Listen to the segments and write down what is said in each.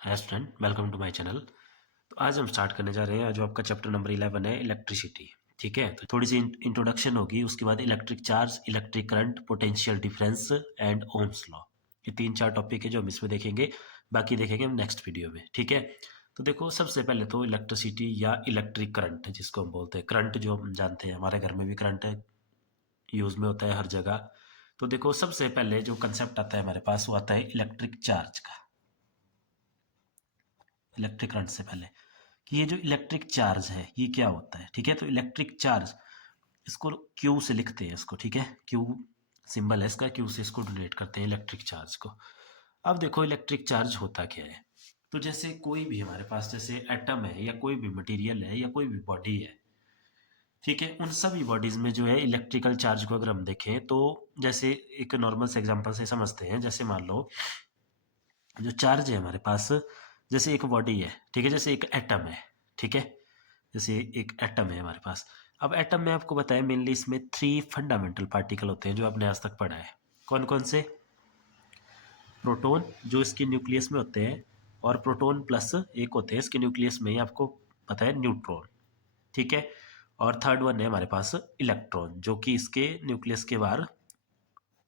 Hi student, welcome to my channel. तो आज हम स्टार्ट करने जा रहे हैं जो आपका चैप्टर नंबर 11 है, इलेक्ट्रिसिटी। ठीक है, तो थोड़ी सी इंट्रोडक्शन होगी, उसके बाद electric charge, electric current, potential difference and Ohm's law. ये 3-4 टॉपिक है जो हम इसमें देखेंगे, बाकी देखेंगे हम नेक्स्ट वीडियो में। ठीक है, तो देखो सबसे पहले तो इलेक्ट्रिसिटी या इलेक्ट्रिक करंट जिसको हम बोलते हैं, करंट जो हम जानते हैं, हमारे घर में भी करंट है, यूज में होता है हर जगह। तो देखो सबसे पहले जो कंसेप्ट आता है हमारे पास वो आता है इलेक्ट्रिक चार्ज का, इलेक्ट्रिक करंट से पहले, कि ये जो इलेक्ट्रिक चार्ज है ये क्या होता है। ठीक है, तो इलेक्ट्रिक चार्ज इसको क्यू से लिखते हैं इसको। ठीक है, क्यू सिंबल है इसका, क्यू से इसको डोनेट करते हैं इलेक्ट्रिक चार्ज को। अब देखो इलेक्ट्रिक चार्ज होता क्या है। तो जैसे कोई भी हमारे पास जैसे एटम है या कोई भी मटेरियल है या कोई भी बॉडी है, ठीक है, उन सभी बॉडीज में जो है इलेक्ट्रिकल चार्ज को अगर हम देखें तो जैसे एक नॉर्मल से एग्जांपल से समझते हैं। जैसे मान लो जो चार्ज है हमारे पास, जैसे एक बॉडी है, ठीक है, जैसे एक एटम है, ठीक है, जैसे एक एटम है हमारे पास। अब एटम में आपको बताया मेनली इसमें 3 फंडामेंटल पार्टिकल होते हैं जो आपने आज तक पढ़ा है। कौन कौन से? प्रोटॉन जो इसके न्यूक्लियस में होते हैं, और प्रोटॉन प्लस एक होते हैं इसके न्यूक्लियस में ही, आपको पता है, न्यूट्रॉन। ठीक है, और थर्ड वन है हमारे पास इलेक्ट्रॉन, जो कि इसके न्यूक्लियस के बाहर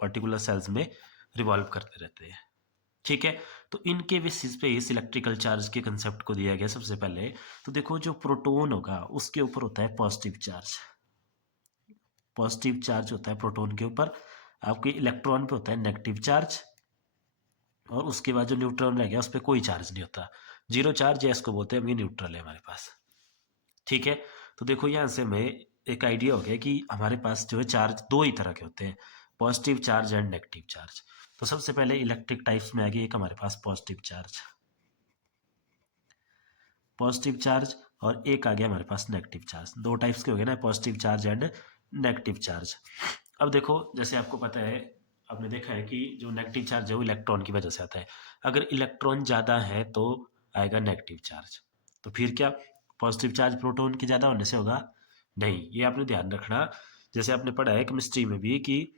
पर्टिकुलर सेल्स में रिवॉल्व करते रहते हैं। ठीक है, तो इनके बेसिस पे इस इलेक्ट्रिकल चार्ज के कंसेप्ट को दिया गया सबसे पहले। तो देखो जो प्रोटॉन होगा उसके ऊपर होता है पॉजिटिव चार्ज, पॉजिटिव चार्ज होता है प्रोटॉन के ऊपर। आपके इलेक्ट्रॉन पे होता है नेगेटिव चार्ज, और उसके बाद जो न्यूट्रॉन रह गया उस पर कोई चार्ज नहीं होता, जीरो चार्ज है, इसको बोलते हैं, अभी न्यूट्रल है हमारे पास। ठीक है, तो देखो यहाँ से हमें एक आइडिया हो गया कि हमारे पास जो है चार्ज दो ही तरह के होते हैं, positive charge and negative charge. तो सबसे पहले इलेक्ट्रिक टाइप्स में आ गई एक हमारे पास पॉजिटिव चार्ज, पॉजिटिव चार्ज, और एक आ गया हमारे पास नेगेटिव चार्ज। दो टाइप्स के हो गए ना, positive charge and negative charge. अब देखो जैसे आपको पता है, आपने देखा है कि जो नेगेटिव चार्ज है वो इलेक्ट्रॉन की वजह से आता है। अगर इलेक्ट्रॉन ज़्यादा है तो आएगा नेगेटिव चार्ज। तो फिर क्या पॉजिटिव चार्ज प्रोटॉन के ज़्यादा होने से होगा? नहीं, ये आपने ध्यान रखना। जैसे आपने पढ़ा है केमिस्ट्री में भी कि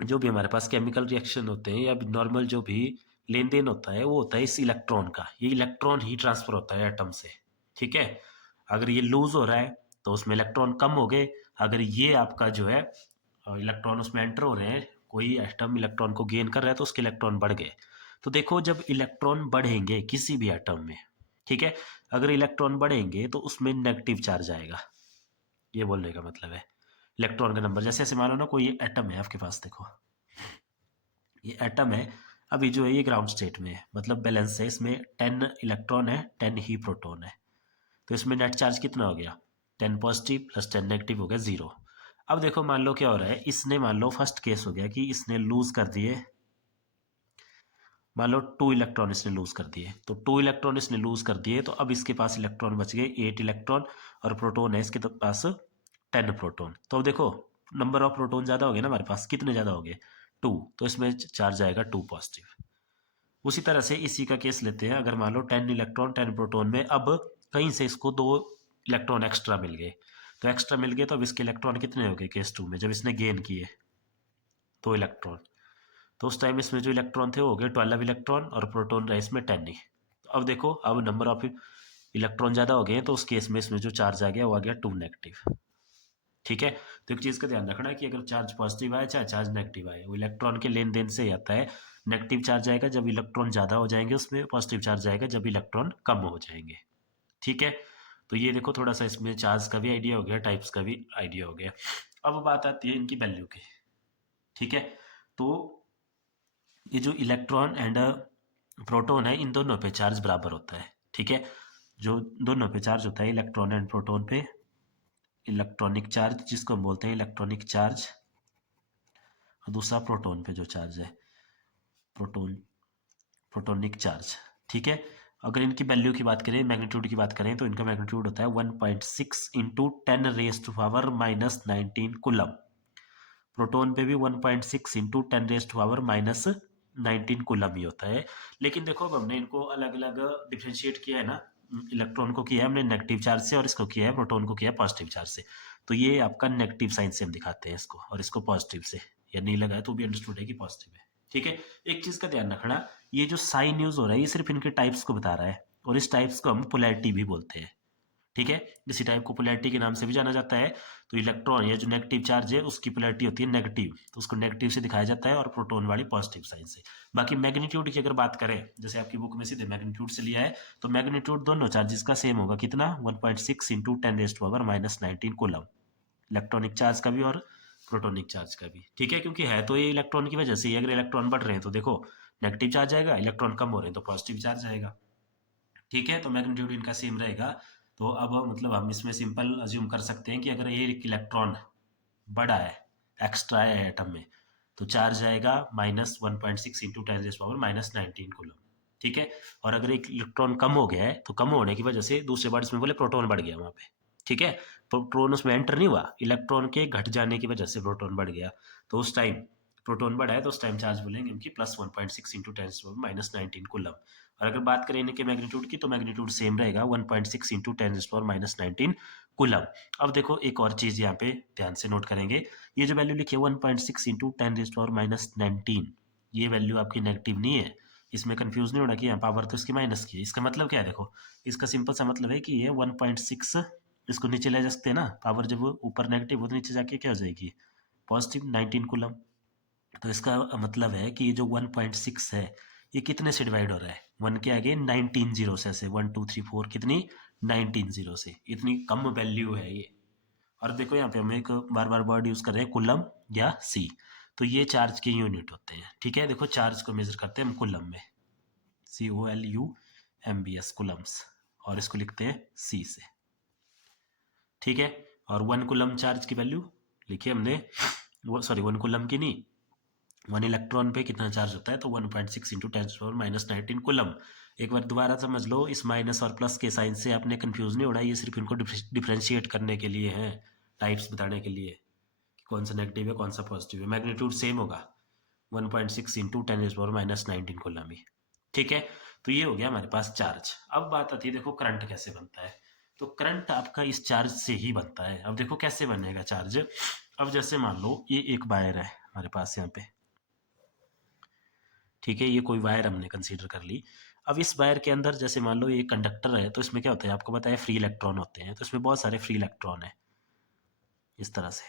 जो भी हमारे पास केमिकल रिएक्शन होते हैं या नॉर्मल जो भी लेन देन होता है वो होता है इस इलेक्ट्रॉन का, ये इलेक्ट्रॉन ही ट्रांसफर होता है एटम से। ठीक है, अगर ये लूज हो रहा है तो उसमें इलेक्ट्रॉन कम हो गए, अगर ये आपका जो है इलेक्ट्रॉन उसमें एंटर हो रहे हैं, कोई एटम इलेक्ट्रॉन को गेन कर रहा है तो उसके इलेक्ट्रॉन बढ़ गए। तो देखो जब इलेक्ट्रॉन बढ़ेंगे किसी भी एटम में, ठीक है, अगर इलेक्ट्रॉन बढ़ेंगे तो उसमें नेगेटिव चार्ज आएगा, ये बोलने का मतलब है। इलेक्ट्रॉन का नंबर जैसे ऐसे मान लो ना, कोई एटम है आपके पास, देखो ये एटम है, अभी जो है ये ग्राउंड स्टेट में है, मतलब बैलेंस है, इसमें 10 इलेक्ट्रॉन है, 10 ही प्रोटॉन है। तो इसमें नेट चार्ज कितना हो गया? 10 पॉजिटिव प्लस 10 नेगेटिव हो गया 0। अब देखो मान लो क्या हो रहा है, इसने मान लो फर्स्ट केस हो गया कि इसने लूज कर दिए, मान लो 2 इलेक्ट्रॉन इसने लूज कर दिए, तो 2 इलेक्ट्रॉन इसने लूज कर दिए, तो अब इसके पास इलेक्ट्रॉन बच गए 8 इलेक्ट्रॉन, और प्रोटॉन है इसके पास 10 प्रोटॉन। तो अब देखो नंबर ऑफ प्रोटॉन ज़्यादा हो गए ना हमारे पास, कितने ज़्यादा हो गए? 2, तो इसमें चार्ज आएगा 2 पॉजिटिव। उसी तरह से इसी का केस लेते हैं, अगर मान लो 10 इलेक्ट्रॉन 10 प्रोटॉन में, अब कहीं से इसको 2 इलेक्ट्रॉन एक्स्ट्रा मिल गए, तो एक्स्ट्रा मिल गए तो अब इसके इलेक्ट्रॉन कितने हो गए केस 2 में, जब इसने गेन किए 2 इलेक्ट्रॉन, तो उस टाइम इसमें जो इलेक्ट्रॉन थे वो हो गए 12 इलेक्ट्रॉन, और प्रोटॉन रहे इसमें 10 ही। तो अब देखो अब नंबर ऑफ इलेक्ट्रॉन ज़्यादा हो गए हैं, तो उस केस में इसमें जो चार्ज आ गया वो आ गया 2 नेगेटिव। ठीक है, तो एक चीज़ का ध्यान रखना है कि अगर चार्ज पॉजिटिव आए चाहे चार्ज नेगेटिव आए, वो इलेक्ट्रॉन के लेन देन से ही आता है। नेगेटिव चार्ज आएगा जब इलेक्ट्रॉन ज़्यादा हो जाएंगे उसमें, पॉजिटिव चार्ज आएगा जब इलेक्ट्रॉन कम हो जाएंगे। ठीक है, तो ये देखो थोड़ा सा इसमें चार्ज का भी आइडिया हो गया, टाइप्स का भी आइडिया हो गया। अब बात आती है इनकी वैल्यू की। ठीक है, तो ये जो इलेक्ट्रॉन एंड प्रोटॉन है इन दोनों पे चार्ज बराबर होता है। ठीक है, जो दोनों पे चार्ज होता है इलेक्ट्रॉन एंड प्रोटॉन पे, इलेक्ट्रॉनिक चार्ज जिसको हम बोलते हैं इलेक्ट्रॉनिक चार्ज, और दूसरा प्रोटॉन पे जो चार्ज है प्रोटॉन, प्रोटोनिक चार्ज। ठीक है, अगर इनकी वैल्यू की बात करें, मैग्नीट्यूड की बात करें, तो इनका मैग्नीट्यूड होता है 1.6 इंटू 10⁻⁻19 कुलम। प्रोटॉन पे भी 1.6 इंटू 10⁻⁻19 कुलम ही होता है। लेकिन देखो अब हमने इनको अलग अलग डिफ्रेंशिएट किया है ना, इलेक्ट्रॉन को किया है हमने नेगेटिव चार्ज से, और इसको किया है प्रोटॉन को किया है पॉजिटिव चार्ज से। तो ये आपका नेगेटिव साइन से हम दिखाते हैं इसको, और इसको पॉजिटिव से, या नहीं लगा है तो भी अंडरस्टूड है कि पॉजिटिव है। ठीक है। एक चीज का ध्यान रखना, ये जो साइन यूज हो रहा है ये सिर्फ इनके टाइप्स को बता रहा है, और इस टाइप्स को हम पोलैरिटी भी बोलते हैं। ठीक है, इसी टाइप को पोलैरिटी के नाम से भी जाना जाता है। तो इलेक्ट्रॉन या जो नेगेटिव चार्ज है उसकी पोलैरिटी होती है नेगेटिव, तो उसको नेगेटिव से दिखाया जाता है, और प्रोटॉन वाली पॉजिटिव साइन से। बाकी मैग्नीट्यूड की अगर बात करें, जैसे आपकी बुक में सीधे मैग्नीट्यूड से लिया है, तो मैग्नीट्यूड दोनों चार्जेस का सेम होगा, कितना 1.6 इंटू 10⁻⁻19 कूलम, इलेक्ट्रॉनिक चार्ज का भी और प्रोटोनिक चार्ज का भी। ठीक है, क्योंकि है तो ये इलेक्ट्रॉन की वजह से ही, अगर इलेक्ट्रॉन बढ़ रहे हैं तो देखो नेगेटिव चार्ज आएगा, इलेक्ट्रॉन कम हो रहे हैं तो पॉजिटिव चार्ज आएगा। ठीक है, तो मैग्नीट्यूड इनका सेम रहेगा। तो अब मतलब हम इसमें सिंपल अज्यूम कर सकते हैं कि अगर ये इलेक्ट्रॉन बड़ा है, एक्स्ट्रा है एटम में, तो चार्ज आएगा -1.6 इंटू 10⁻⁻19 कूलम। ठीक है, और अगर एक इलेक्ट्रॉन कम हो गया है तो कम होने की वजह से दूसरे वर्ड्स में बोले प्रोटॉन बढ़ गया वहाँ पे। ठीक है, प्रोटॉन उसमें एंटर नहीं हुआ, इलेक्ट्रॉन के घट जाने की वजह से प्रोटॉन बढ़ गया, तो उस टाइम प्रोटॉन बढ़ा है तो उस टाइम चार्ज बोलेंगे इनकी +1.6 इंटू 10⁻⁻19 कूलम। और अगर बात करें इनके मैग्नीट्यूड की, तो मैग्नीट्यूड सेम रहेगा 1.6 इंटू 10⁻⁻19 कूलम। अब देखो एक और चीज यहाँ पे ध्यान से नोट करेंगे, ये जो वैल्यू लिखी है 1.6 इंटू 10⁻⁻19, ये वैल्यू आपकी नेगेटिव नहीं है, इसमें कंफ्यूज नहीं होना कि यहाँ पावर तो इसकी माइनस की है। इसका मतलब क्या है, देखो इसका सिंपल सा मतलब है कि ये 1.6, इसको नीचे ले जा सकते हैं ना, पावर जब ऊपर नेगेटिव हो तो नीचे जाके क्या हो जाएगी, पॉजिटिव 19 कूलम। तो इसका मतलब है कि ये जो 1.6 है ये कितने से डिवाइड हो रहा है, 1 के आगे 19 जीरो से, ऐसे 1 2 3 4 कितनी 19 जीरो से, इतनी कम वैल्यू है ये। और देखो यहाँ पे हम एक बार बार वर्ड यूज कर रहे हैं कुलम या सी, तो ये चार्ज के यूनिट होते हैं। ठीक है, देखो चार्ज को मेजर करते हैं हम कुलम में, COLUMBS कुलम्स, और इसको लिखते हैं सी से। ठीक है, और 1 कुलम चार्ज की वैल्यू लिखी हमने, वो सॉरी 1 कुलम की नहीं, 1 इलेक्ट्रॉन पे कितना चार्ज होता है, तो 1.6 इंटू 10⁻⁻19 कूलम। एक बार दोबारा समझ लो, इस माइनस और प्लस के साइन से आपने कंफ्यूज नहीं होना, ये सिर्फ इनको डिफ्रेंशिएट करने के लिए है, टाइप्स बताने के लिए कि कौन सा नेगेटिव है कौन सा पॉजिटिव है। मैग्नीट्यूड सेम होगा 1.6 इंटू 10⁻⁻19 कूलम ही। ठीक है, तो ये हो गया हमारे पास चार्ज। अब बात आती है देखो करंट कैसे बनता है, तो करंट आपका इस चार्ज से ही बनता है। अब देखो कैसे बनेगा चार्ज, अब जैसे मान लो ये एक वायर है हमारे पास यहाँ पे, ठीक है, ये कोई वायर हमने कंसीडर कर ली। अब इस वायर के अंदर जैसे मान लो ये कंडक्टर है, तो इसमें क्या होता है आपको पता है, फ्री इलेक्ट्रॉन होते हैं, तो इसमें बहुत सारे फ्री इलेक्ट्रॉन है इस तरह से।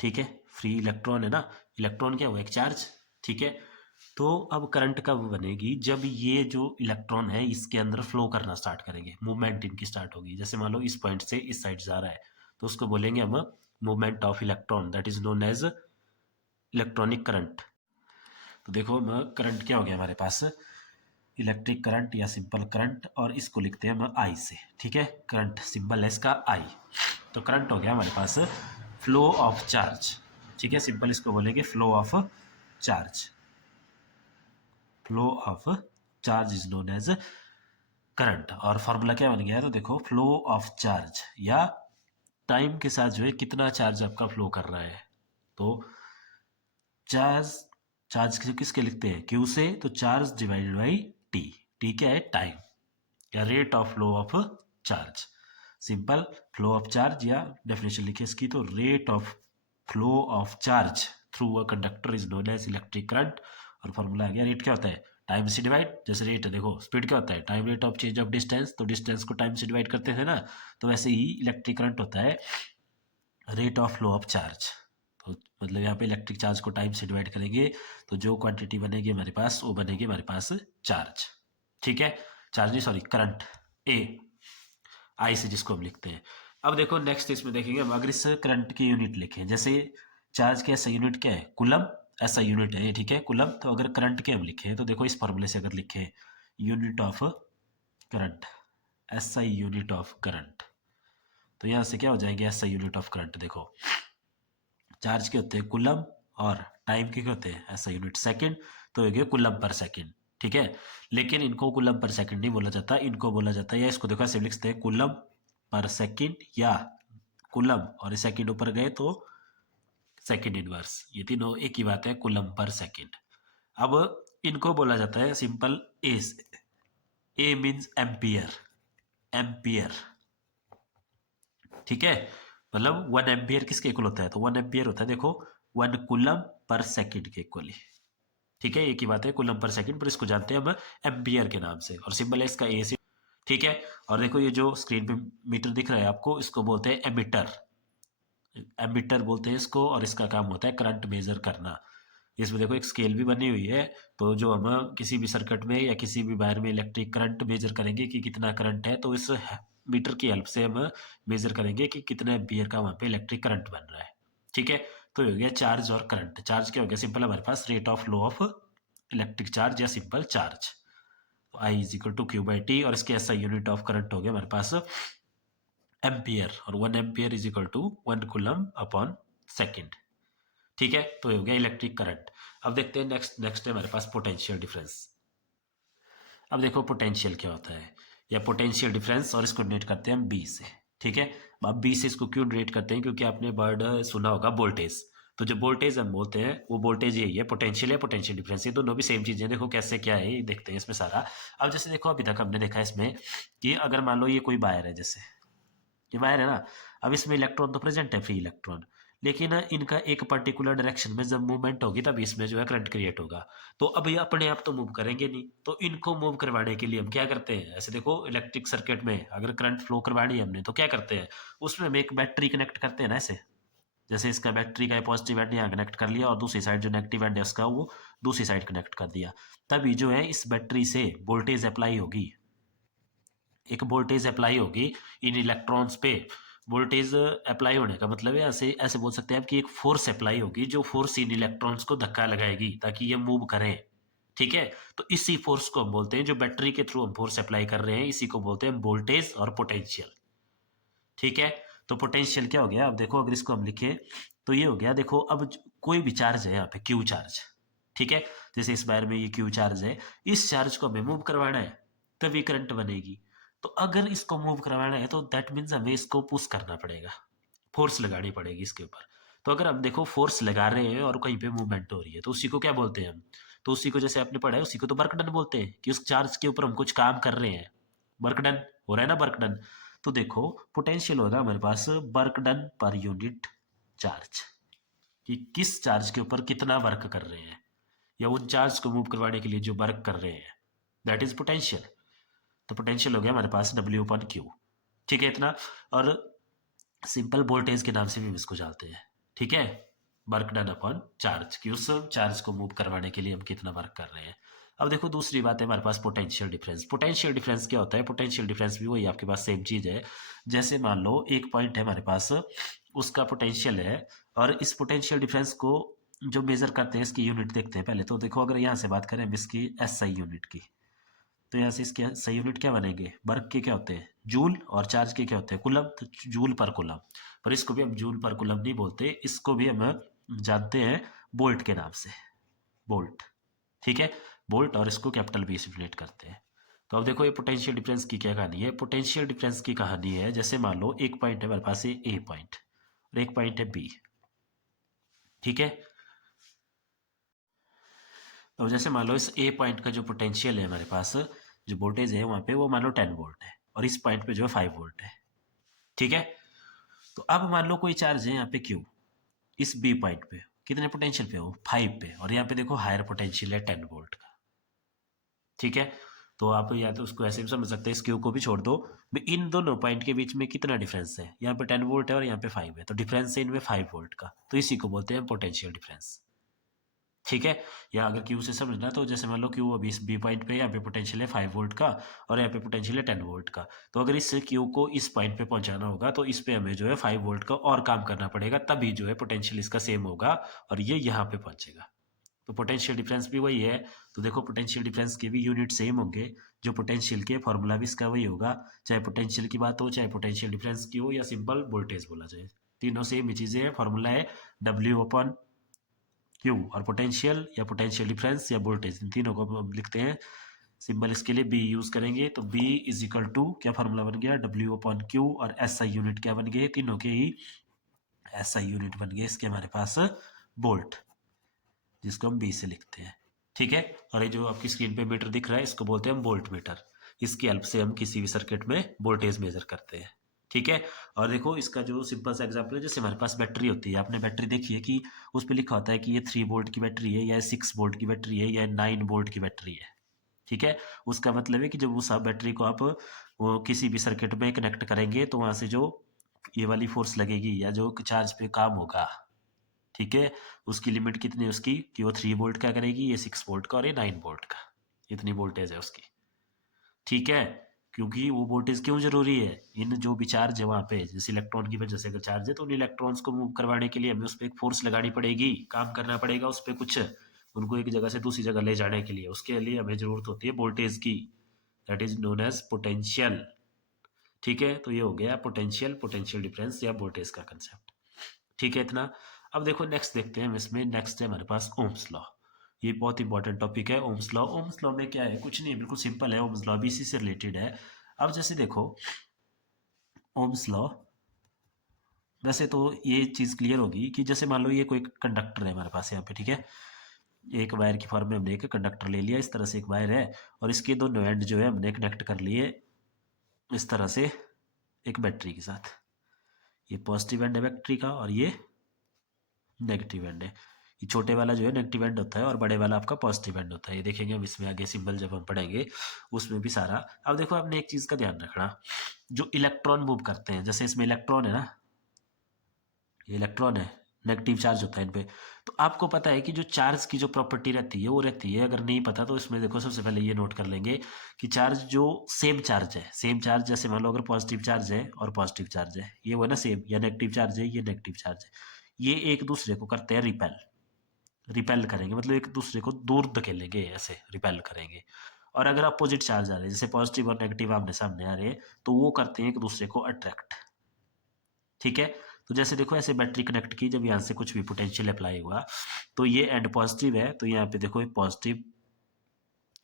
ठीक है, फ्री इलेक्ट्रॉन है ना, इलेक्ट्रॉन क्या हुआ, एक चार्ज। ठीक है, तो अब करंट कब बनेगी, जब ये जो इलेक्ट्रॉन है इसके अंदर फ्लो करना स्टार्ट करेंगे, मूवमेंट इनकी स्टार्ट होगी। जैसे मान लो इस पॉइंट से इस साइड जा रहा है, तो उसको बोलेंगे हम movement of electron, that is known as electronic current. तो देखो हम करंट क्या हो गया हमारे पास, इलेक्ट्रिक करंट या सिंपल करंट, और इसको लिखते हैं हम आई से। ठीक है, करंट सिंबल है इसका आई। तो करंट हो गया हमारे पास फ्लो ऑफ चार्ज। ठीक है, सिंपल इसको बोलेंगे flow of charge, flow of charge is known as current. और फार्मूला क्या बन गया है, तो देखो फ्लो ऑफ चार्ज या टाइम के साथ जो है कितना चार्ज आपका फ्लो कर रहा है, तो चार्ज, चार्ज किसके लिखते हैं, क्यू से, तो charge divided by T. T क्या है, टाइम, या rate of flow of charge. Simple flow of charge, या डेफिनेशन लिखिए इसकी, तो rate of flow of charge through a conductor is known as electric current. और फॉर्मूला आ गया, रेट क्या होता है, टाइम से डिवाइड, जैसे रेट है देखो, स्पीड क्या होता है, time rate of change of distance, तो डिस्टेंस को टाइम से डिवाइड करते थे ना, तो वैसे ही इलेक्ट्रिक करंट होता है rate of flow of charge. तो मतलब यहाँ पे इलेक्ट्रिक चार्ज को टाइम से डिवाइड करेंगे, तो जो क्वांटिटी बनेगी हमारे पास वो बनेगी हमारे पास चार्ज। ठीक है, चार्ज नहीं सॉरी करंट, ए आई से जिसको हम लिखते हैं। अब देखो नेक्स्ट इसमें देखेंगे हम, अगर इस करंट की यूनिट लिखें, जैसे चार्ज की ऐसा यूनिट क्या है, कुलम, ऐसा यूनिट है ये। ठीक है, कुलम। तो अगर करंट के हम लिखें, तो देखो इस फॉर्मूले से अगर लिखें यूनिट ऑफ करंट, ऐसा यूनिट ऑफ करंट, तो यहाँ से क्या हो जाएंगे, ऐसा यूनिट ऑफ करंट। देखो चार्ज के होते हैं कुलम, और टाइम के होते हैं ऐसा यूनिट सेकंड, तो हो गया कुलम पर सेकंड। ठीक है, लेकिन इनको कुलम पर सेकंड नहीं बोला जाता, इनको बोला जाता है, या इसको देखो ऐसे लिखते हैं कुलम पर सेकंड, या कुलम और सेकंड ऊपर गए तो सेकंड इनवर्स, ये तीनों एक ही बात है, कुलम पर सेकंड। अब इनको बोला जाता है सिंपल ए से, ए मीन्स एम्पियर, एम्पियर। ठीक है, मतलब 1 एम्पियर किसके इक्वल होता है, तो 1 एम्पियर होता है देखो 1 कुलम पर सेकंड के इक्वली। ठीक है, एक ही बात है, कूलम पर सेकंड, पर इसको जानते हैं हम एम्पियर के नाम से, और सिंबल है इसका ए से। ठीक है, और देखो ये जो स्क्रीन पे मीटर दिख रहा है आपको, इसको बोलते हैं एमीटर। एमीटर बोलते हैं इसको, और इसका काम होता है करंट मेजर करना। इसमें देखो एक स्केल भी बनी हुई है, तो जो हम किसी भी सर्किट में या किसी भी वायर में इलेक्ट्रिक करंट मेजर करेंगे कि कितना करंट है, तो इस मीटर की हेल्प से हम मेजर करेंगे कि कितने एम्पियर का वहाँ पे इलेक्ट्रिक करंट बन रहा है। ठीक है, तो ये हो गया चार्ज और करंट। चार्ज क्या हो गया, सिंपल हमारे पास rate of flow of electric charge या सिंपल चार्ज, तो I is equal to Q by T, और इसके ऐसा यूनिट ऑफ करंट हो गया हमारे पास एम्पियर, और 1 ampere is equal to 1 coulomb upon second. ठीक है, तो ये हो गया इलेक्ट्रिक करंट। अब देखते हैं नेक्स्ट है हमारे पास पोटेंशियल डिफरेंस। अब देखो पोटेंशियल क्या होता है, या पोटेंशियल डिफरेंस, और इसको डिनोट करते हैं हम बी से। ठीक है, अब बी से इसको क्यों डिनोट करते हैं, क्योंकि आपने वर्ड सुना होगा वोल्टेज, तो जो वोल्टेज हम बोलते हैं वो वोल्टेज यही है, पोटेंशियल या पोटेंशियल डिफरेंस, ये दोनों भी सेम चीजें। देखो कैसे क्या है ये देखते हैं इसमें सारा। अब जैसे देखो अभी तक हमने देखा इसमें कि अगर मान लो ये कोई वायर है, जैसे ये वायर है ना, अब इसमें इलेक्ट्रॉन तो प्रेजेंट है, फ्री इलेक्ट्रॉन, लेकिन इनका एक पर्टिकुलर डायरेक्शन में जब मूवमेंट होगी तब इसमें जो है करंट क्रिएट होगा। तो अब ये अपने आप तो मूव करेंगे नहीं, तो इनको मूव करवाने के लिए हम क्या करते हैं, ऐसे देखो इलेक्ट्रिक सर्किट में अगर करंट फ्लो करवानी है हमने, तो क्या करते हैं, उसमें हम एक बैटरी कनेक्ट करते हैं ना, ऐसे जैसे इसका बैटरी का पॉजिटिव एंड यहाँ कनेक्ट कर लिया, और दूसरी साइड जो नेगेटिव एंड है उसका वो दूसरी साइड कनेक्ट कर दिया, तभी जो है इस बैटरी से वोल्टेज अप्लाई होगी, एक वोल्टेज अप्लाई होगी इन इलेक्ट्रॉन्स पे। वोल्टेज अप्लाई होने का मतलब है, ऐसे ऐसे बोल सकते हैं कि एक फोर्स अप्लाई होगी, जो फोर्स इन इलेक्ट्रॉन्स को धक्का लगाएगी ताकि ये मूव करें। ठीक है, तो इसी फोर्स को हम बोलते हैं, जो बैटरी के थ्रू हम फोर्स अप्लाई कर रहे हैं, इसी को बोलते हैं वोल्टेज और पोटेंशियल। ठीक है, तो पोटेंशियल क्या हो गया, अब देखो अगर इसको हम लिखे तो ये हो गया, देखो अब कोई भी चार्ज है यहाँ पे क्यू चार्ज, ठीक है, जैसे इस वायर में ये क्यू चार्ज है, इस चार्ज को हमें मूव करवाना है तभी करंट बनेगी। तो अगर इसको मूव करवाना है तो दैट मीन्स हमें इसको पुश करना पड़ेगा, फोर्स लगानी पड़ेगी इसके ऊपर। तो अगर हम देखो फोर्स लगा रहे हैं और कहीं पे मूवमेंट हो रही है, तो उसी को क्या बोलते हैं हम, तो उसी को जैसे आपने पढ़ा है उसी को तो वर्क डन बोलते हैं, कि उस चार्ज के ऊपर हम कुछ काम कर रहे हैं, वर्क डन हो रहा है ना, वर्क डन। तो देखो पोटेंशियल होगा हमारे पास work done per unit charge, कि किस चार्ज के ऊपर कितना वर्क कर रहे हैं, या उन चार्ज को मूव करवाने के लिए जो वर्क कर रहे हैं, दैट इज पोटेंशियल। तो पोटेंशियल हो गया हमारे पास डब्ल्यू अपन क्यू। ठीक है इतना, और सिंपल वोल्टेज के नाम से भी हम इसको जानते हैं। ठीक है, वर्क डन अपॉन चार्ज, कि उस चार्ज को मूव करवाने के लिए हम कितना वर्क कर रहे हैं। अब देखो दूसरी बात है हमारे पास पोटेंशियल डिफरेंस। पोटेंशियल डिफरेंस क्या होता है, पोटेंशियल डिफरेंस भी वही आपके पास सेम चीज है। जैसे मान लो एक पॉइंट है हमारे पास, उसका पोटेंशियल है, और इस पोटेंशियल डिफरेंस को जो मेजर करते हैं इसकी यूनिट देखते हैं पहले। तो देखो अगर यहाँ से बात करें हम इसकी एस आई यूनिट की, तो यहाँ से इसके सही यूनिट क्या बनेंगे, वर्क के क्या होते हैं जूल, और चार्ज के क्या होते हैं कुलम, तो जूल पर कुलम। पर इसको भी हम जूल पर कुलम नहीं बोलते, इसको भी हम जानते हैं बोल्ट के नाम से, बोल्ट। ठीक है, बोल्ट, और इसको कैपिटल बी से रिलेट करते हैं। तो अब देखो ये पोटेंशियल डिफरेंस की क्या कहानी है। पोटेंशियल डिफरेंस की कहानी है, जैसे मान लो एक पॉइंट है हमारे पास ए पॉइंट, और एक पॉइंट है बी। ठीक है, तो जैसे मान लो इस ए पॉइंट का जो पोटेंशियल है हमारे पास, जो वोल्टेज है वहाँ पे वो मान लो 10 वोल्ट है, और इस पॉइंट पे जो है 5 वोल्ट है। ठीक है, तो अब मान लो कोई चार्ज है यहाँ पे क्यू, इस बी पॉइंट पे कितने पोटेंशियल पे हो 5 पे, और यहाँ पे देखो हायर पोटेंशियल है 10 वोल्ट का। ठीक है, तो आप या तो उसको ऐसे भी समझ सकते हैं, इस क्यू को भी छोड़ दो, इन दोनों पॉइंट के बीच में कितना डिफरेंस है, यहाँ पे 10 वोल्ट है और यहाँ पे 5 है, तो डिफरेंस है इनमें 5 वोल्ट का, तो इसी को बोलते हैं पोटेंशियल डिफरेंस। ठीक है, या अगर क्यू से समझना तो जैसे मान लो क्यू अभी इस बी पॉइंट पे यहाँ पे पोटेंशियल है 5 वोल्ट का, और यहाँ पे पोटेंशियल है 10 वोल्ट का, तो अगर इस क्यू को इस पॉइंट पे पहुंचाना होगा तो इस पे हमें जो है 5 वोल्ट का और काम करना पड़ेगा, तभी जो है पोटेंशियल इसका सेम होगा और ये यहाँ पे पहुंचेगा। तो पोटेंशियल डिफरेंस भी वही है। तो देखो पोटेंशियल डिफरेंस के भी यूनिट सेम होंगे, जो पोटेंशियल के फॉर्मूला भी इसका वही होगा, चाहे पोटेंशियल की बात हो, चाहे पोटेंशियल डिफरेंस की हो, या सिंपल वोल्टेज बोला जाए, तीनों सेम ही चीज़ें हैं। फॉर्मूला है डब्ल्यू अपन क्यू, और पोटेंशियल या पोटेंशियल डिफरेंस या वोल्टेज, इन तीनों को हम लिखते हैं सिंबल इसके लिए बी यूज करेंगे। तो बी इज इक्वल टू क्या फॉर्मूला बन गया, डब्ल्यू अपॉन क्यू, और एस आई यूनिट क्या बन गए, तीनों के ही एस आई यूनिट बन गए इसके हमारे पास वोल्ट, जिसको हम बी से लिखते हैं। ठीक है, और ये जो आपकी स्क्रीन पे मीटर दिख रहा है इसको बोलते हैं हम वोल्ट मीटर। इसकी हेल्प से हम किसी भी सर्किट में वोल्टेज मेजर करते हैं। ठीक है। और देखो इसका जो सिंपल सा एग्जांपल है, जैसे हमारे पास बैटरी होती है, आपने बैटरी देखी है कि उस पे लिखा होता है कि ये 3 वोल्ट की बैटरी है या 6 वोल्ट की बैटरी है या 9 वोल्ट की बैटरी है। ठीक है। उसका मतलब है कि जब उस बैटरी को आप वो किसी भी सर्किट में कनेक्ट करेंगे तो वहां से जो ये वाली फोर्स लगेगी या जो चार्ज पे काम होगा, ठीक है, उसकी लिमिट कितनी है उसकी, कि वो 3 वोल्ट का करेगी, ये 6 वोल्ट का और ये 9 वोल्ट का, इतनी वोल्टेज है उसकी। ठीक है। क्योंकि वो वोल्टेज क्यों जरूरी है, इन जो भी चार्ज है वहां पे, जैसे इलेक्ट्रॉन की वजह से अगर चार्ज है तो उन इलेक्ट्रॉन्स को मूव करवाने के लिए हमें उस पर एक फोर्स लगानी पड़ेगी, काम करना पड़ेगा उस पर कुछ, उनको एक जगह से दूसरी जगह ले जाने के लिए, उसके लिए हमें जरूरत होती है वोल्टेज की, that is known as potential. ठीक है। तो ये हो गया पोटेंशियल, पोटेंशियल डिफरेंस या वोल्टेज का कंसेप्ट। ठीक है इतना। अब देखो नेक्स्ट देखते हैं, इसमें नेक्स्ट है हमारे पास ओम्स लॉ। ये बहुत इंपॉर्टेंट टॉपिक है ओम्स लॉ। ओम्स लॉ में क्या है, कुछ नहीं है, बिल्कुल सिंपल है। ओम्स लॉ भी इसी से रिलेटेड है। अब जैसे देखो ओम्स लॉ, वैसे तो ये चीज़ क्लियर होगी कि जैसे मान लो ये कोई कंडक्टर है हमारे पास यहाँ पे, ठीक है, एक वायर की फॉर्म में हमने एक कंडक्टर ले लिया, इस तरह से एक वायर है और इसके दोनों एंड जो है हमने कनेक्ट कर लिए इस तरह से एक बैटरी के साथ। ये पॉजिटिव एंड है बैटरी का और ये नेगेटिव एंड है। ये छोटे वाला जो है नेगेटिव एंड होता है और बड़े वाला आपका पॉजिटिव एंड होता है। ये देखेंगे हम इसमें आगे सिंबल जब हम पढ़ेंगे उसमें भी सारा। अब देखो आपने एक चीज़ का ध्यान रखना, जो इलेक्ट्रॉन मूव करते हैं, जैसे इसमें इलेक्ट्रॉन है ना, ये इलेक्ट्रॉन है, नेगेटिव चार्ज होता है इन पे। तो आपको पता है कि जो चार्ज की जो प्रॉपर्टी रहती है वो रहती है, अगर नहीं पता तो इसमें देखो सबसे पहले ये नोट कर लेंगे कि चार्ज जो सेम चार्ज है, सेम चार्ज, जैसे मान लो अगर पॉजिटिव चार्ज है और पॉजिटिव चार्ज है, ये वो है ना सेम, या नेगेटिव चार्ज है ये नेगेटिव चार्ज है, ये एक दूसरे को करते हैं रिपेल। रिपेल करेंगे मतलब एक दूसरे को दूर धकेलेंगे, ऐसे रिपेल करेंगे। और अगर अपोजिट चार्ज आ रहे हैं, जैसे पॉजिटिव और नेगेटिव आमने सामने आ रहे हैं, तो वो करते हैं एक दूसरे को अट्रैक्ट। ठीक है। तो जैसे देखो ऐसे बैटरी कनेक्ट की, जब यहाँ से कुछ भी पोटेंशियल अप्लाई हुआ तो ये एंड पॉजिटिव है, तो यहाँ पे देखो पॉजिटिव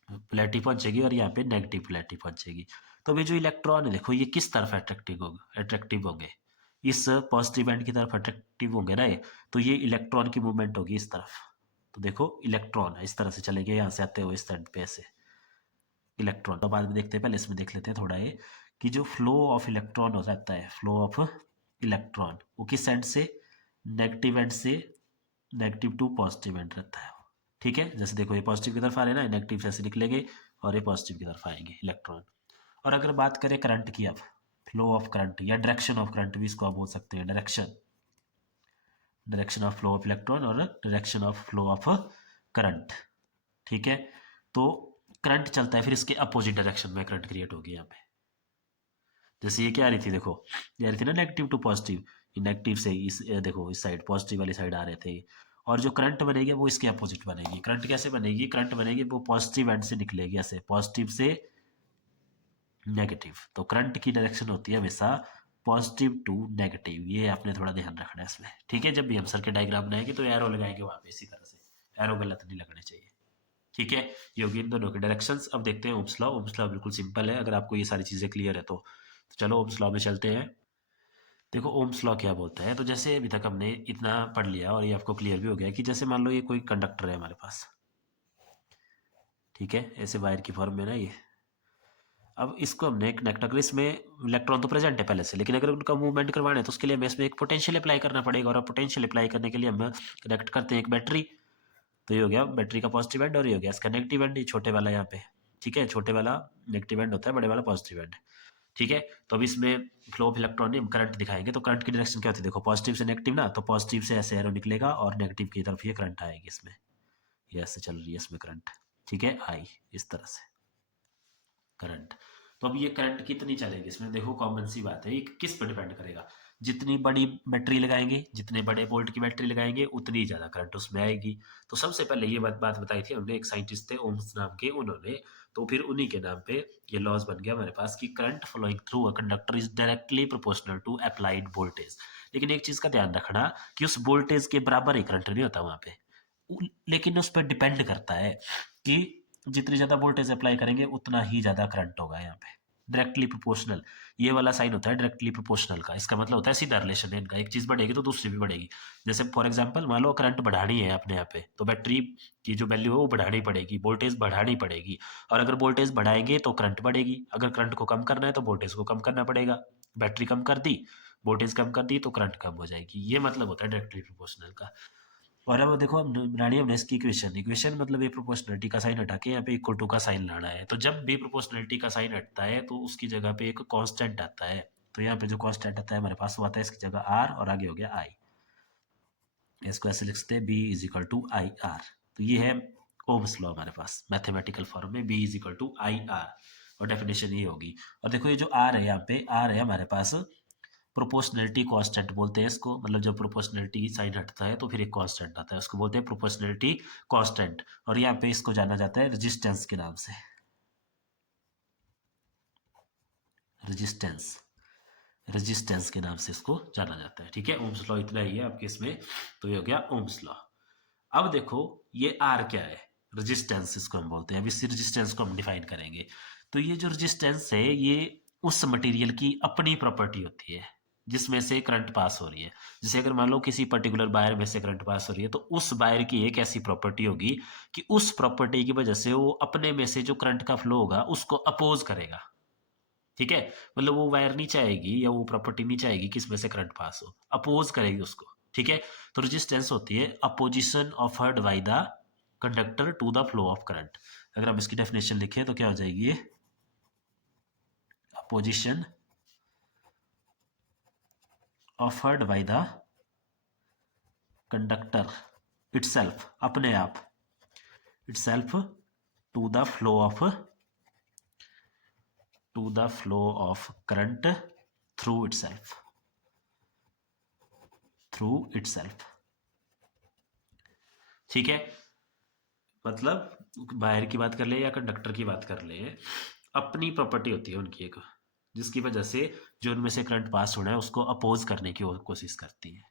पोलैरिटी पहुंचेगी और यहाँ पे नेगेटिव पोलैरिटी पहुंचेगी। तो अभी जो इलेक्ट्रॉन है देखो ये किस तरफ अट्रैक्टिव होंगे, इस पॉजिटिव एंड की तरफ अट्रैक्टिव होंगे ना ये, तो ये इलेक्ट्रॉन की मूवमेंट होगी इस तरफ। तो देखो इलेक्ट्रॉन इस तरह से चलेंगे यहाँ से आते हुए इस एंड पे ऐसे इलेक्ट्रॉन। तो बाद में देखते हैं, पहले इसमें देख लेते हैं थोड़ा ये कि जो फ्लो ऑफ इलेक्ट्रॉन हो जाता है, फ्लो ऑफ इलेक्ट्रॉन वो किस एंड से, नेगेटिव एंड से नेगेटिव टू पॉजिटिव एंड रहता है। ठीक है। जैसे देखो ये पॉजिटिव की तरफ आ रहे हैं ना, नेगेटिव से ऐसे निकलेंगे और ये पॉजिटिव की तरफ आएंगे इलेक्ट्रॉन। और अगर बात करें करंट की, अब फ्लो ऑफ करंट या डायरेक्शन ऑफ करंट भी इसको आप बोल सकते हैं, direction, direction of flow of electron और direction of flow of current. ठीक है। तो करंट चलता है, फिर इसके अपोजिट डायरेक्शन में करंट क्रिएट होगी यहाँ पे। जैसे ये क्या आ रही थी देखो, ये आ रही थी ना नेगेटिव टू पॉजिटिव, ये नेगेटिव से इस देखो इस साइड पॉजिटिव वाली साइड आ रहे थे, और जो करंट बनेगी वो इसके अपोजिट बनेगी। करंट कैसे बनेगी, करंट बनेगी वो पॉजिटिव एंड से निकलेगी, ऐसे पॉजिटिव से नेगेटिव। तो करंट की डायरेक्शन होती है हमेशा पॉजिटिव टू नेगेटिव, ये आपने थोड़ा ध्यान रखना है इसमें। ठीक है। जब भी हम सर्किट डायग्राम बनाएंगे तो एरो लगाएंगे वहां पे इसी तरह से, एरो गलत नहीं लगने चाहिए। ठीक है। ये होगी इन दोनों की डायरेक्शंस। अब देखते हैं ओम्स लॉ। ओम्स लॉ बिल्कुल सिंपल है, अगर आपको ये सारी चीज़ें क्लियर है तो चलो ओम्स लॉ में चलते हैं। देखो ओम्स लॉ क्या बोलता है, तो जैसे अभी तक हमने इतना पढ़ लिया और ये आपको क्लियर भी हो गया कि जैसे मान लो ये कोई कंडक्टर है हमारे पास, ठीक है, ऐसे वायर की फॉर्म में ना ये। अब इसको हमने कनेक्ट, अगर इसमें इलेक्ट्रॉन तो प्रेजेंट है पहले से, लेकिन अगर उनका मूवमेंट करवाना है तो उसके लिए हमें इसमें एक पोटेंशियल अप्लाई करना पड़ेगा, और पोटेंशियल अप्लाई करने के लिए हम कनेक्ट करते हैं एक बैटरी। तो ये हो गया बैटरी का पॉजिटिव एंड, और ये हो गया इसका नेगेटिव एंड, ये छोटे वाला यहाँ पे। ठीक है। छोटे वाला नेगेटिव एंड होता है, बड़े वाला पॉजिटिव एंड। ठीक है। तो अब इसमें फ्लो ऑफ इलेक्ट्रॉन हम करंट दिखाएंगे, तो करंट की डायरेक्शन क्या होती है देखो, पॉजिटिव से नेगेटिव ना, तो पॉजिटिव से ऐसे एरो निकलेगा और नेगेटिव की तरफ ये करंट आएगी इसमें, ये ऐसे चल रही है इसमें करंट। ठीक है। आई इस तरह से करंट। तो अब ये करंट कितनी चलेगी इसमें, देखो कॉमन सी बात है, ये किस पर डिपेंड करेगा, जितनी बड़ी बैटरी लगाएंगे, जितने बड़े वोल्ट की बैटरी लगाएंगे उतनी ज़्यादा करंट उसमें आएगी। तो सबसे पहले ये बात बताई थी हमने, एक साइंटिस्ट थे ओम्स नाम के, उन्होंने, तो फिर उन्हीं के नाम पे ये लॉज बन गया हमारे पास कि current flowing through a conductor is directly proportional to applied voltage. लेकिन एक चीज़ का ध्यान रखना कि उस वोल्टेज के बराबर ही करंट नहीं होता वहाँ पे, लेकिन उस पर डिपेंड करता है कि जितनी ज़्यादा वोल्टेज अप्लाई करेंगे उतना ही ज़्यादा करंट होगा यहाँ पे। डायरेक्टली प्रोपोर्शनल, ये वाला साइन होता है डायरेक्टली प्रोपोर्शनल का। इसका मतलब होता है सीधा रिलेशन है इनका, एक चीज़ बढ़ेगी तो दूसरी भी बढ़ेगी। जैसे फॉर एग्जांपल मान लो करंट बढ़ानी है अपने यहाँ पे, तो बैटरी की जो वैल्यू है वो बढ़ानी पड़ेगी, वोल्टेज बढ़ानी पड़ेगी। और अगर वोल्टेज बढ़ाएंगे तो करंट बढ़ेगी, अगर करंट को कम करना है तो वोल्टेज को कम करना पड़ेगा। बैटरी कम कर दी, वोल्टेज कम कर दी, तो करंट कम हो जाएगी। ये मतलब होता है डायरेक्टली प्रोपोर्शनल का। और अब देखो अब बनानी है हमने इसकी इक्वेशन। इक्वेशन मतलब ये प्रोपोर्शनलिटी का साइन हटा के यहाँ पे इक्वल टू का साइन लाना है। तो जब भी प्रोपोर्शनलिटी का साइन हटता है तो उसकी जगह पे एक कांस्टेंट आता है। तो यहाँ पे जो कांस्टेंट आता है हमारे पास वो आता है इसकी जगह आर, और आगे हो गया आई। इसको ऐसे लिखते हैं V is equal to I R. तो ये है ओम्स लॉ हमारे पास मैथमेटिकल फॉर्म में, V is equal to I R, और डेफिनेशन ये होगी। और देखो ये जो आर है, यहाँ पे आर है हमारे पास प्रोपोर्शनलिटी कांस्टेंट बोलते हैं इसको। मतलब जब प्रोपोर्शनलिटी साइन हटता है तो फिर एक कांस्टेंट आता है, उसको बोलते हैं प्रोपोर्शनलिटी कांस्टेंट। और यहाँ पे इसको जाना जाता है रेजिस्टेंस के नाम से, रेजिस्टेंस, रेजिस्टेंस के नाम से इसको जाना जाता है। ठीक है, ओम्स लॉ इतना ही है आपके इसमें। तो ये हो गया ओम्स लॉ। अब देखो ये आर क्या है, रेजिस्टेंस इसको हम बोलते हैं। अब इस रेजिस्टेंस को हम डिफाइन करेंगे। तो ये जो रेजिस्टेंस है ये उस मटेरियल की अपनी प्रॉपर्टी होती है जिसमें से करंट पास हो रही है। जैसे अगर मान लो किसी पर्टिकुलर वायर में से करंट पास हो रही है, तो उस वायर की एक ऐसी प्रॉपर्टी होगी कि उस प्रॉपर्टी की वजह से वो अपने में से जो करंट का फ्लो होगा उसको अपोज करेगा। ठीक है, मतलब वो वायर नहीं चाहेगी या वो प्रॉपर्टी नहीं चाहेगी कि इसमें से करंट पास हो, अपोज करेगी उसको। ठीक है, तो रेजिस्टेंस होती है opposition offered by the conductor to the flow of current. अगर हम इसकी डेफिनेशन लिखें तो क्या हो जाएगी, opposition offered by the conductor itself, अपने आप, itself to the flow of, to the flow of current through itself, through itself. ठीक है, मतलब वायर की बात कर ले या कंडक्टर की बात कर ले, अपनी प्रॉपर्टी होती है उनकी एक, जिसकी वजह से जो उनमें से करंट पास होना है उसको अपोज करने की कोशिश करती है।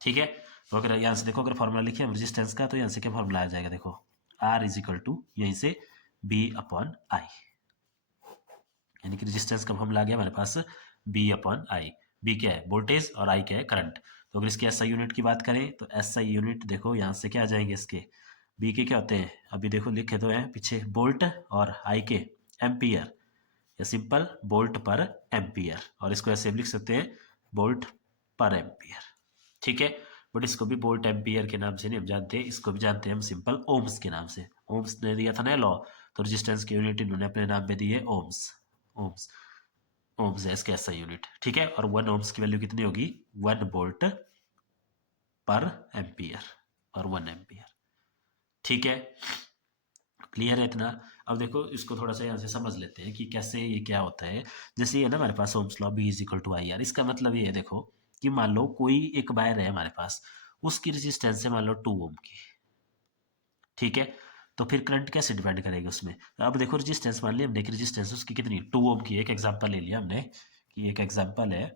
ठीक है, तो अगर यहाँ से देखो, अगर फॉर्मूला लिखे हम रेजिस्टेंस का, तो यहाँ से क्या फॉर्मूला आ जाएगा, देखो आर इज इक्वल टू यहीं से बी अपॉन आई, यानी कि रेजिस्टेंस का फॉर्मूला आ गया हमारे पास बी अपॉन आई। बी क्या है, वोल्टेज, और आई क्या है, करंट। तो अगर इसकी एसआई यूनिट की बात करें तो एसआई यूनिट देखो यहाँ से क्या आ जाएंगे, इसके बी के क्या होते हैं, अभी देखो लिखे तो हैं पीछे, बोल्ट, और आई के एम्पियर, या सिंपल बोल्ट पर एम्पियर, और इसको ऐसे भी लिख सकते हैं बोल्ट पर एम्पियर। ठीक है, बट इसको भी बोल्ट एम्पियर के नाम से नहीं हम जानते, इसको भी जानते हैं हम सिंपल ओम्स के नाम से। ओम्स ने दिया था ना लॉ, तो रेजिस्टेंस की यूनिट इन्होंने अपने नाम पे दी है ओम्स। ओम्स, ओम्स है इसके एसआई यूनिट। ठीक है, और 1 ओम्स की वैल्यू कितनी होगी, 1 वोल्ट पर एम्पियर, और 1 एम्पियर। ठीक है, क्लियर है इतना। अब देखो इसको थोड़ा सा यहाँ से समझ लेते हैं कि कैसे ये क्या होता है। जैसे ये ना हमारे पास ohm's law V is equal to I R, इसका मतलब ये है देखो कि मान लो कोई एक वायर है हमारे पास, उसकी रेजिस्टेंस है मान लो 2 ओम की। ठीक है, तो फिर करंट कैसे डिपेंड करेगी उसमें। अब देखो रेजिस्टेंस मान ली हमने कि रेजिस्टेंस उसकी कितनी, 2 ओम की। एक एग्जांपल ले लिया हमने कि एक एग्जांपल है,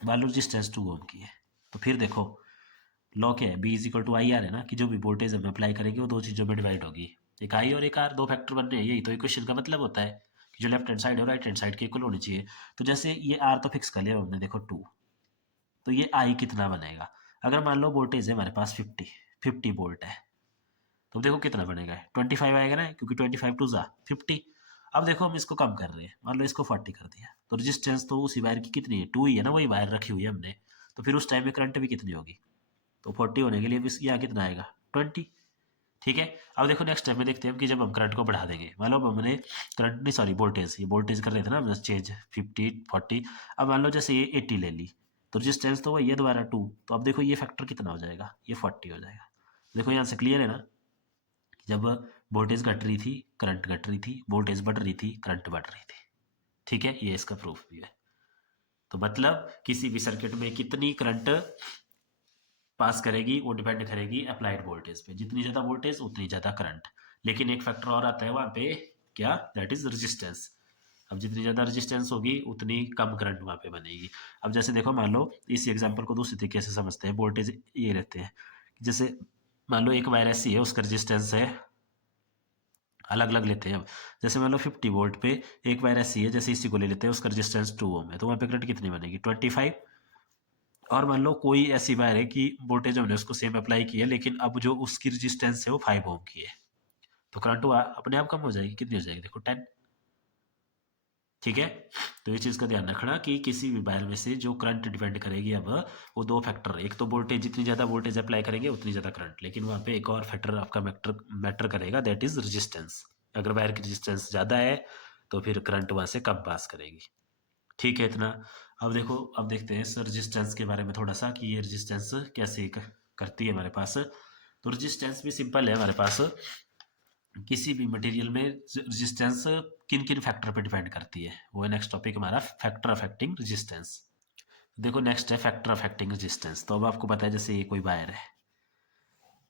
मान लो रेजिस्टेंस 2 ओम की है। तो फिर देखो लॉ क्या है, V is equal to I R है ना, कि जो भी वोल्टेज हम अप्लाई करेंगे वो दो चीज़ों में डिवाइड होगी, एक आई और एक आर, दो फैक्टर बन रहे हैं। यही तो इक्वेशन का मतलब होता है कि जो लेफ्ट हैंड साइड और राइट हैंड साइड के इक्वल होनी चाहिए। तो जैसे ये आर तो फिक्स कर लिया हमने, देखो 2, तो ये आई कितना बनेगा, अगर मान लो वोल्टेज है हमारे पास 50 वोल्ट है, तो देखो कितना बनेगा, 25 आएगा ना, क्योंकि 25 टू ज़ा 50। अब देखो हम इसको कम कर रहे हैं, मान लो इसको 40 कर दिया, तो रेजिस्टेंस तो उसी वायर की कितनी है, 2 ही है ना, वही वायर रखी हुई है हमने। तो फिर उस टाइम में करंट भी कितनी होगी, तो 40 होने के लिए भी यहाँ कितना आएगा, 20। ठीक है, अब देखो नेक्स्ट टाइम में देखते हैं कि जब हम करंट को बढ़ा देंगे, मान लो अब हमने करंट नहीं सॉरी वोल्टेज, ये वोल्टेज कर रहे थे ना हम चेंज 50 40। अब मान लो जैसे ये 80 ले ली, तो रेजिस्टेंस तो वही है दोबारा 2, तो अब देखो ये फैक्टर कितना हो जाएगा, ये 40 हो जाएगा। देखो यहाँ से क्लियर है ना, जब वोल्टेज घट रही थी करंट घट रही थी, वोल्टेज बढ़ रही थी करंट बढ़ रही थी। ठीक है, ये इसका प्रूफ भी है। तो मतलब किसी भी सर्किट में कितनी करंट पास करेगी वो डिपेंड करेगी अप्लाइड वोल्टेज पे, जितनी ज़्यादा वोल्टेज उतनी ज़्यादा करंट। लेकिन एक फैक्टर और आता है वहाँ पे, क्या, दैट इज रेजिस्टेंस। अब जितनी ज़्यादा रेजिस्टेंस होगी उतनी कम करंट वहाँ पे बनेगी। अब जैसे देखो मान लो इसी एग्जांपल को दूसरी तरीके से समझते हैं, वोल्टेज ये रहते हैं, जैसे मान लो एक वायर ऐसी है, उसका रेजिस्टेंस है अलग अलग लेते हैं अब। जैसे मान लो 50 वोल्ट पे एक वायर ऐसी है, जैसे इसी को ले लेते हैं, उसका रेजिस्टेंस 2 ओम है, तो वहाँ पे करंट कितनी बनेगी 25। और मान लो कोई ऐसी वायर है कि वोल्टेज हमने उसको सेम अप्लाई किया, लेकिन अब जो उसकी रेजिस्टेंस है वो 5 ओम की है, तो करंट अपने आप कम हो जाएगी, कितनी हो जाएगी देखो 10। ठीक है, तो ये चीज़ का ध्यान रखना कि किसी भी वायर में से जो करंट डिपेंड करेगी अब, वो दो फैक्टर, एक तो वोल्टेज, जितनी ज़्यादा वोल्टेज अप्लाई करेंगे उतनी ज़्यादा करंट, लेकिन वहाँ पे एक और फैक्टर आपका मैटर मैटर करेगा, दैट इज रेजिस्टेंस। अगर वायर की रेजिस्टेंस ज़्यादा है तो फिर करंट वहाँ से कम पास करेगी। ठीक है इतना। अब देखो, अब देखते हैं इस रेजिस्टेंस के बारे में थोड़ा सा कि ये रेजिस्टेंस कैसे करती है हमारे पास। तो रेजिस्टेंस भी सिंपल है हमारे पास। किसी भी मटेरियल में रेजिस्टेंस किन किन फैक्टर पे डिपेंड करती है, वो है नेक्स्ट टॉपिक हमारा, फैक्टर अफेक्टिंग रेजिस्टेंस। देखो नेक्स्ट है फैक्टर अफेक्टिंग रेजिस्टेंस। तो अब आपको पता है जैसे ये कोई वायर है,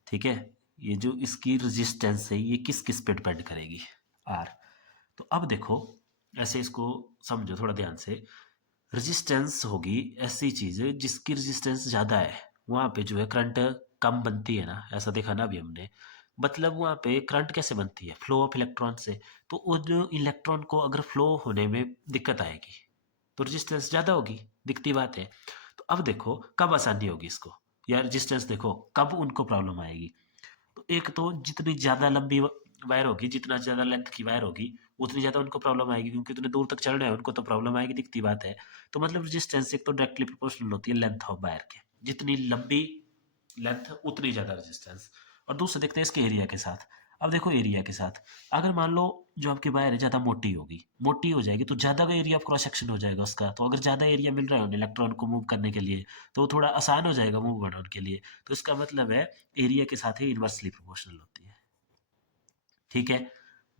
ठीक है, ये जो इसकी रेजिस्टेंस है ये किस किस पे डिपेंड करेगी, आर। तो अब देखो ऐसे इसको समझो थोड़ा ध्यान से। रेजिस्टेंस होगी ऐसी चीज जिसकी रेजिस्टेंस ज्यादा है, वहां पे जो है करंट कम बनती है ना, ऐसा देखा ना अभी हमने। मतलब वहां पे करंट कैसे बनती है, फ्लो ऑफ इलेक्ट्रॉन से। तो वो जो इलेक्ट्रॉन को अगर फ्लो होने में दिक्कत आएगी तो रेजिस्टेंस ज़्यादा होगी, दिखती बात है। तो अब देखो कब आसानी होगी इसको, या रेजिस्टेंस देखो कब उनको प्रॉब्लम आएगी। तो एक तो जितनी ज़्यादा लंबी वायर होगी, जितना ज़्यादा लेंथ की वायर होगी, उतनी ज़्यादा उनको प्रॉब्लम आएगी, क्योंकि उतने दूर तक चलना है उनको, तो प्रॉब्लम आएगी, दिखती बात है। तो मतलब रेजिस्टेंस एक तो डायरेक्टली प्रोपोर्शनल होती है लेंथ ऑफ वायर के, जितनी लंबी लेंथ उतनी ज़्यादा रेजिस्टेंस। और दूसरा देखते हैं इसके एरिया के साथ। अब देखो एरिया के साथ, अगर मान लो जो आपकी वायर है ज़्यादा मोटी होगी, मोटी हो जाएगी तो ज़्यादा का एरिया ऑफ क्रॉस सेक्शन हो जाएगा उसका। तो अगर ज़्यादा एरिया मिल रहा है उन्हें इलेक्ट्रॉन को मूव करने के लिए, तो थोड़ा आसान हो जाएगा मूव करना उनके लिए। तो इसका मतलब है एरिया के साथ ही इन्वर्सली प्रोपोर्शनल होती है। ठीक है,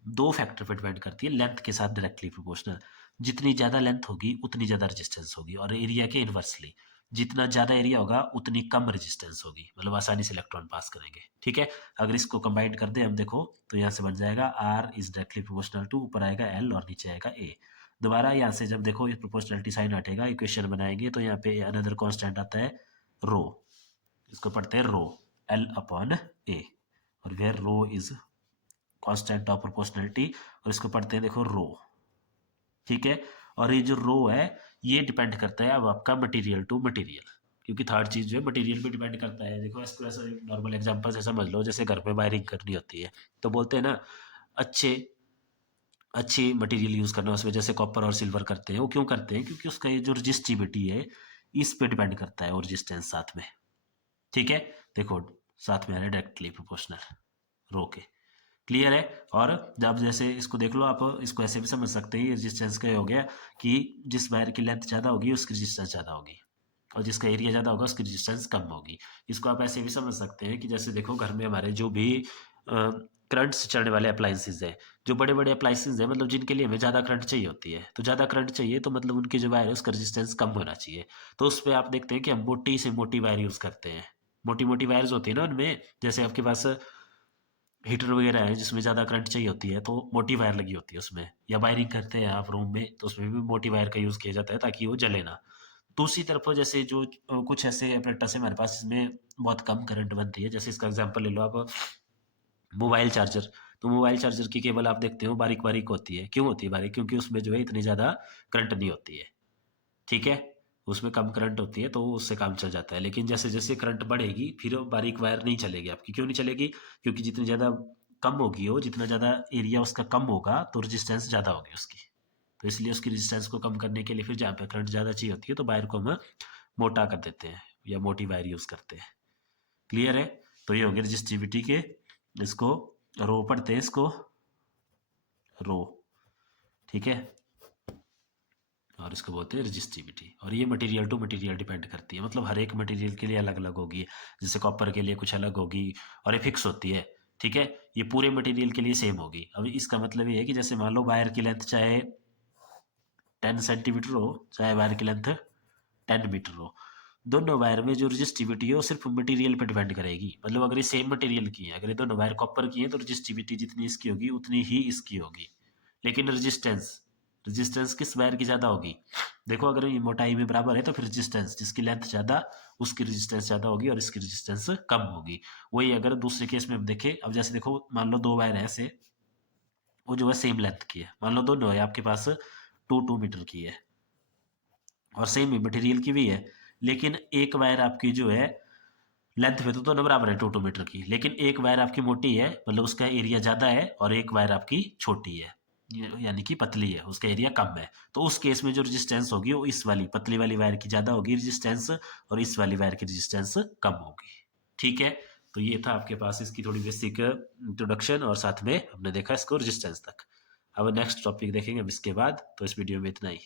दो फैक्टर पर डिपेंड करती है, लेंथ के साथ डायरेक्टली प्रोपोर्शनल। जितनी ज़्यादा लेंथ होगी उतनी ज़्यादा रेजिस्टेंस होगी, और एरिया के इन्वर्सली, जितना ज़्यादा एरिया होगा उतनी कम रेजिस्टेंस होगी, मतलब आसानी से इलेक्ट्रॉन पास करेंगे। ठीक है, अगर इसको कंबाइन कर दें हम देखो, तो यहाँ से बन जाएगा R is directly proportional to, ऊपर आएगा एल और नीचे आएगा ए। दोबारा यहाँ से जब देखो ये प्रोपोर्शनलिटी साइन हटेगा, इक्वेशन बनाएंगे तो यहाँ पे अनदर कांस्टेंट आता है रो, इसको पढ़ते हैं रो, एल अपॉन ए, और where rho is constant of proportionality, और इसको पढ़ते हैं देखो रो। ठीक है, और ये जो रो है ये डिपेंड करता है अब आपका मटेरियल टू मटेरियल, क्योंकि थर्ड चीज जो है मटेरियल पे डिपेंड करता है। देखो इसको ऐसा नॉर्मल एग्जांपल से समझ लो, जैसे घर में वायरिंग करनी होती है तो बोलते हैं ना अच्छे अच्छी मटेरियल यूज करना उसमें, जैसे कॉपर और सिल्वर करते हैं। वो क्यों करते हैं, क्योंकि उसका ये जो रजिस्टिविटी है इस पे डिपेंड करता है, और रेजिस्टेंस साथ में। ठीक है, देखो साथ में आ रहा है डायरेक्टली प्रोपोर्शनल रो के। क्लियर है। और जब जैसे इसको देख लो, आप इसको ऐसे भी समझ सकते हैं, रेजिस्टेंस का ये हो गया कि जिस वायर की लेंथ ज़्यादा होगी उसकी रेजिस्टेंस ज़्यादा होगी, और जिसका एरिया ज़्यादा होगा उसकी रेजिस्टेंस कम होगी। इसको आप ऐसे भी समझ सकते हैं कि जैसे देखो घर में हमारे जो भी करंट से चलने वाले अप्लाइंसेज हैं, जो बड़े बड़े अप्लाइंसेज हैं, मतलब जिनके लिए हमें ज़्यादा करंट चाहिए होती है, तो ज़्यादा करंट चाहिए तो मतलब उनकी जो वायर है उसका रेजिस्टेंस कम होना चाहिए। तो उस पर आप देखते हैं कि हम मोटी से मोटी वायर यूज़ करते हैं। मोटी मोटी वायर्स होती है ना उनमें, जैसे आपके पास हीटर वगैरह है जिसमें ज़्यादा करंट चाहिए होती है तो मोटी वायर लगी होती है उसमें, या वायरिंग करते हैं आप रूम में तो उसमें भी मोटी वायर का यूज़ किया जाता है ताकि वो जले ना। दूसरी तरफ जैसे जो कुछ ऐसे अपरेटस है हमारे पास इसमें बहुत कम करंट बनती है, जैसे इसका एग्जांपल ले लो आप, मोबाइल चार्जर। तो मोबाइल चार्जर की केबल आप देखते हो बारीक बारीक होती है, क्यों होती है बारीक, क्योंकि उसमें जो है इतनी ज़्यादा करंट नहीं होती है। ठीक है, उसमें कम करंट होती है तो उससे काम चल जाता है। लेकिन जैसे जैसे करंट बढ़ेगी फिर वो बारीक वायर नहीं चलेगी आपकी, क्यों नहीं चलेगी, क्योंकि जितनी ज़्यादा कम होगी वो, जितना ज़्यादा एरिया उसका कम होगा तो रेजिस्टेंस ज़्यादा होगी उसकी। तो इसलिए उसकी रेजिस्टेंस को कम करने के लिए फिर जहाँ पे करंट ज़्यादा चाहिए होती है तो वायर को हम मोटा कर देते हैं या मोटी वायर यूज़ करते हैं। क्लियर है। तो ये हो गया रजिस्टिविटी के, इसको रो पढ़ते हैं इसको रो। ठीक है, और इसको बोलते हैं रजिस्टिविटी। और ये मटेरियल टू मटेरियल डिपेंड करती है, मतलब हर एक मटेरियल के लिए अलग अलग होगी। जैसे कॉपर के लिए कुछ अलग होगी और ये फिक्स होती है। ठीक है, ये पूरे मटेरियल के लिए सेम होगी। अब इसका मतलब ये है कि जैसे मान लो वायर की लेंथ चाहे 10 सेंटीमीटर हो, चाहे वायर की लेंथ 10 मीटर हो, दोनों वायर में जो रजिस्टिविटी है वो सिर्फ मटेरियल पर डिपेंड करेगी। मतलब अगर ये सेम मटेरियल की है, अगर ये दोनों वायर कॉपर की है तो रजिस्टिविटी जितनी इसकी होगी उतनी ही इसकी होगी। लेकिन रेजिस्टेंस, रेजिस्टेंस किस वायर की ज़्यादा होगी, देखो अगर ये मोटाई में बराबर है तो फिर रेजिस्टेंस जिसकी लेंथ ज़्यादा उसकी रेजिस्टेंस ज़्यादा होगी और इसकी रेजिस्टेंस कम होगी। वही अगर दूसरे केस में हम देखें, अब जैसे देखो मान लो दो वायर है ऐसे, वो जो है सेम लेंथ की है। मान लो दोनों है आपके पास 2 मीटर की है और सेम ही मटेरियल की भी है, लेकिन एक वायर आपकी जो है लेंथ में तो दोनों बराबर है 2 मीटर की, लेकिन एक वायर आपकी मोटी है, मतलब उसका एरिया ज़्यादा है, और एक वायर आपकी छोटी है, यानी कि पतली है, उसका एरिया कम है। तो उस केस में जो रेजिस्टेंस होगी वो इस वाली पतली वाली वायर की ज़्यादा होगी रेजिस्टेंस, और इस वाली वायर की रेजिस्टेंस कम होगी। ठीक है, तो ये था आपके पास इसकी थोड़ी बेसिक इंट्रोडक्शन, और साथ में हमने देखा इसको रेजिस्टेंस तक। अब नेक्स्ट टॉपिक देखेंगे अब इसके बाद, तो इस वीडियो में इतना ही।